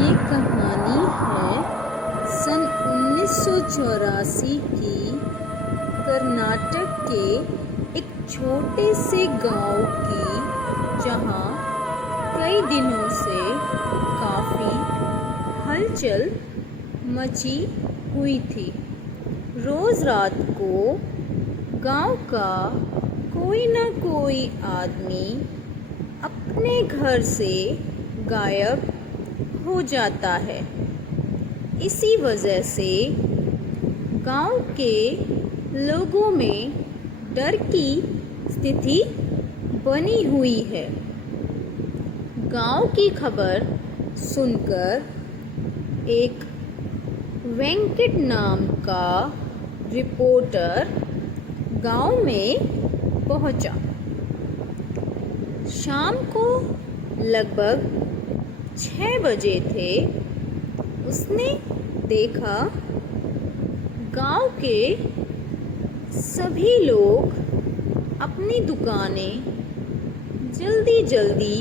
ये कहानी है सन 1984 की कर्नाटक के एक छोटे से गांव की, जहां कई दिनों से काफ़ी हलचल मची हुई थी। रोज़ रात को गांव का कोई न कोई आदमी अपने घर से गायब हो जाता है। इसी वजह से गांव के लोगों में डर की स्थिति बनी हुई है। गांव की खबर सुनकर एक वेंकट नाम का रिपोर्टर गांव में पहुंचा। शाम को लगभग 6 बजे थे। उसने देखा गांव के सभी लोग अपनी दुकानें जल्दी जल्दी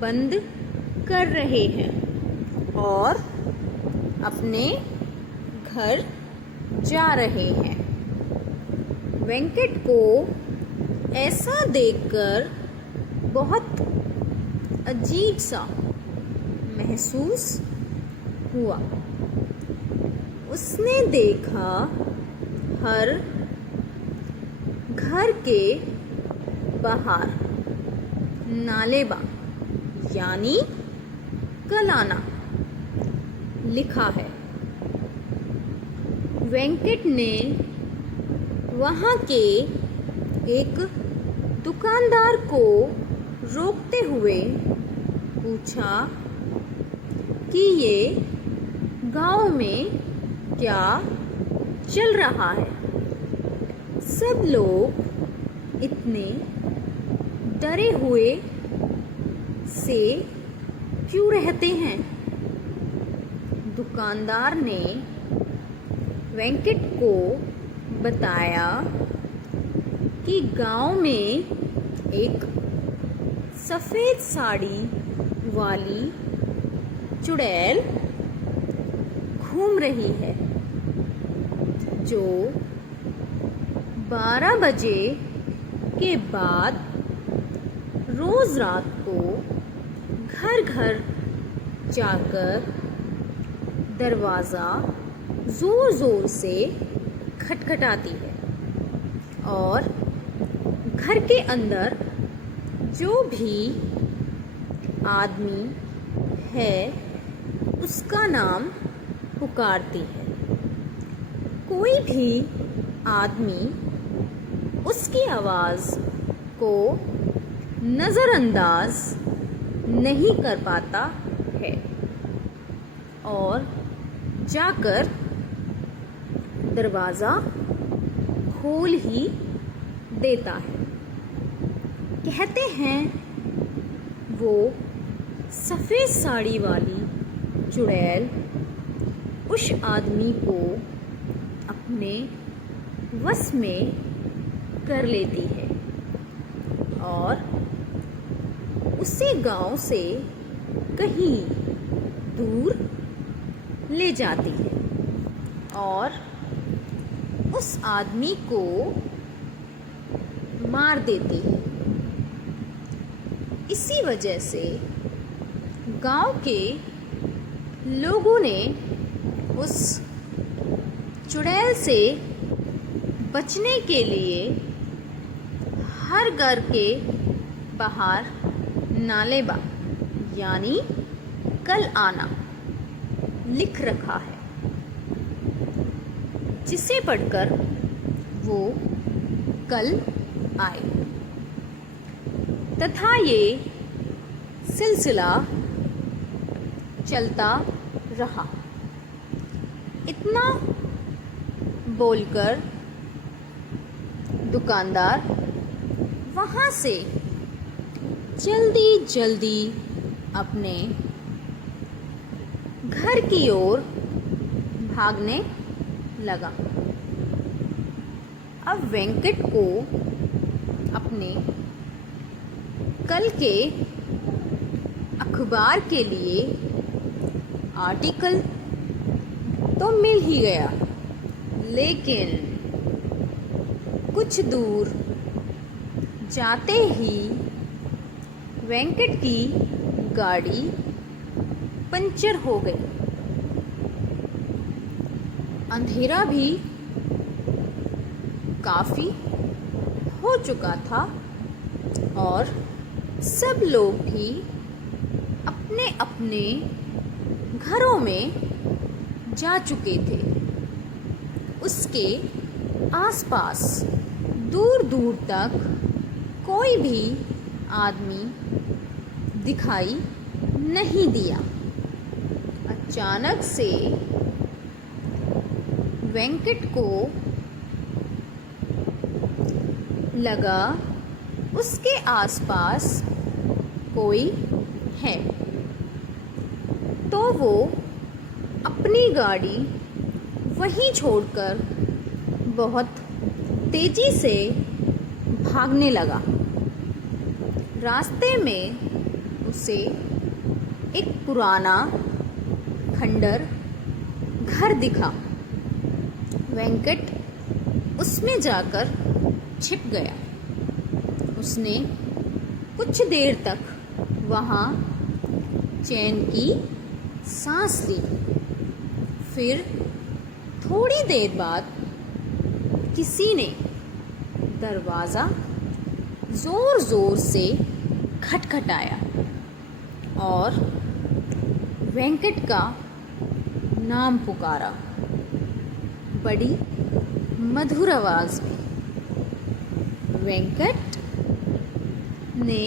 बंद कर रहे हैं और अपने घर जा रहे हैं। वेंकट को ऐसा देखकर बहुत अजीब सा महसूस हुआ। उसने देखा हर घर के बाहर नालेबा यानी कलाना लिखा है। वेंकट ने वहाँ के एक दुकानदार को रोकते हुए पूछा कि ये गांव में क्या चल रहा है। सब लोग इतने डरे हुए से क्यों रहते हैं? दुकानदार ने वेंकट को बताया कि गांव में एक सफ़ेद साड़ी वाली चुड़ैल घूम रही है, जो 12 बजे के बाद रोज़ रात को घर घर जाकर दरवाज़ा ज़ोर ज़ोर से खटखटाती है और घर के अंदर जो भी आदमी है उसका नाम पुकारती है। कोई भी आदमी उसकी आवाज़ को नज़रअंदाज नहीं कर पाता है और जाकर दरवाज़ा खोल ही देता है। कहते हैं वो सफ़ेद साड़ी वाली चुड़ैल उस आदमी को अपने वश में कर लेती है और उसे गांव से कहीं दूर ले जाती है और उस आदमी को मार देती है। इसी वजह से गांव के लोगों ने उस चुड़ैल से बचने के लिए हर घर के बाहर नालेबा यानी कल आना लिख रखा है, जिसे पढ़कर वो कल आए। तथा ये सिलसिला चलता रहा। इतना बोलकर दुकानदार वहाँ से जल्दी जल्दी अपने घर की ओर भागने लगा। अब वेंकट को अपने कल के अखबार के लिए आर्टिकल तो मिल ही गया, लेकिन कुछ दूर जाते ही वेंकट की गाड़ी पंचर हो गई। अंधेरा भी काफी हो चुका था और सब लोग भी अपने अपने घरों में जा चुके थे। उसके आसपास दूर दूर तक कोई भी आदमी दिखाई नहीं दिया। अचानक से वेंकट को लगा उसके आसपास कोई है, तो वो अपनी गाड़ी वहीं छोड़कर बहुत तेजी से भागने लगा। रास्ते में उसे एक पुराना खंडर घर दिखा। वेंकट उसमें जाकर छिप गया। उसने कुछ देर तक वहाँ चैन की सांस ली। फिर थोड़ी देर बाद किसी ने दरवाज़ा ज़ोर ज़ोर से खटखटाया और वेंकट का नाम पुकारा, बड़ी मधुर आवाज़ में। वेंकट ने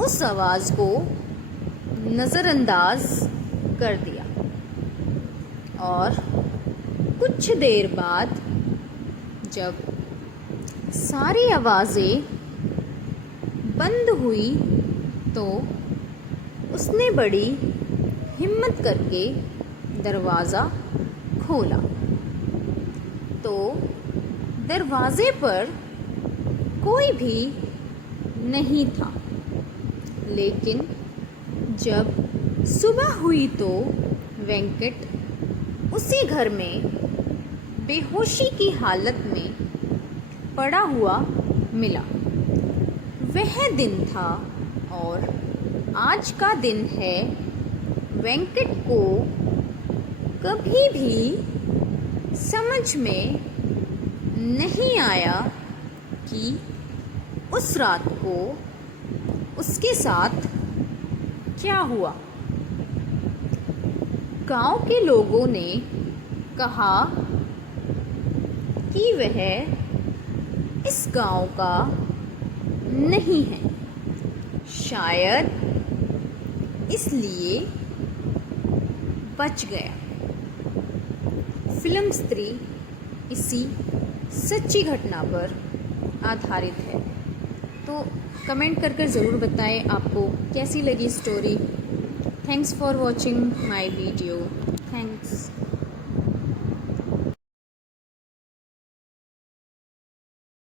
उस आवाज़ को नज़रअंदाज कर दिया और कुछ देर बाद जब सारी आवाज़ें बंद हुई तो उसने बड़ी हिम्मत करके दरवाज़ा खोला। तो दरवाज़े पर कोई भी नहीं था, लेकिन जब सुबह हुई तो वेंकट उसी घर में बेहोशी की हालत में पड़ा हुआ मिला। वह दिन था और आज का दिन है। वेंकट को कभी भी समझ में नहीं आया कि उस रात को उसके साथ क्या हुआ। गांव के लोगों ने कहा कि वह इस गांव का नहीं है, शायद इसलिए बच गया। फिल्म स्त्री इसी सच्ची घटना पर आधारित है। तो कमेंट कर ज़रूर बताएं आपको कैसी लगी story. Thanks for watching my video. Thanks.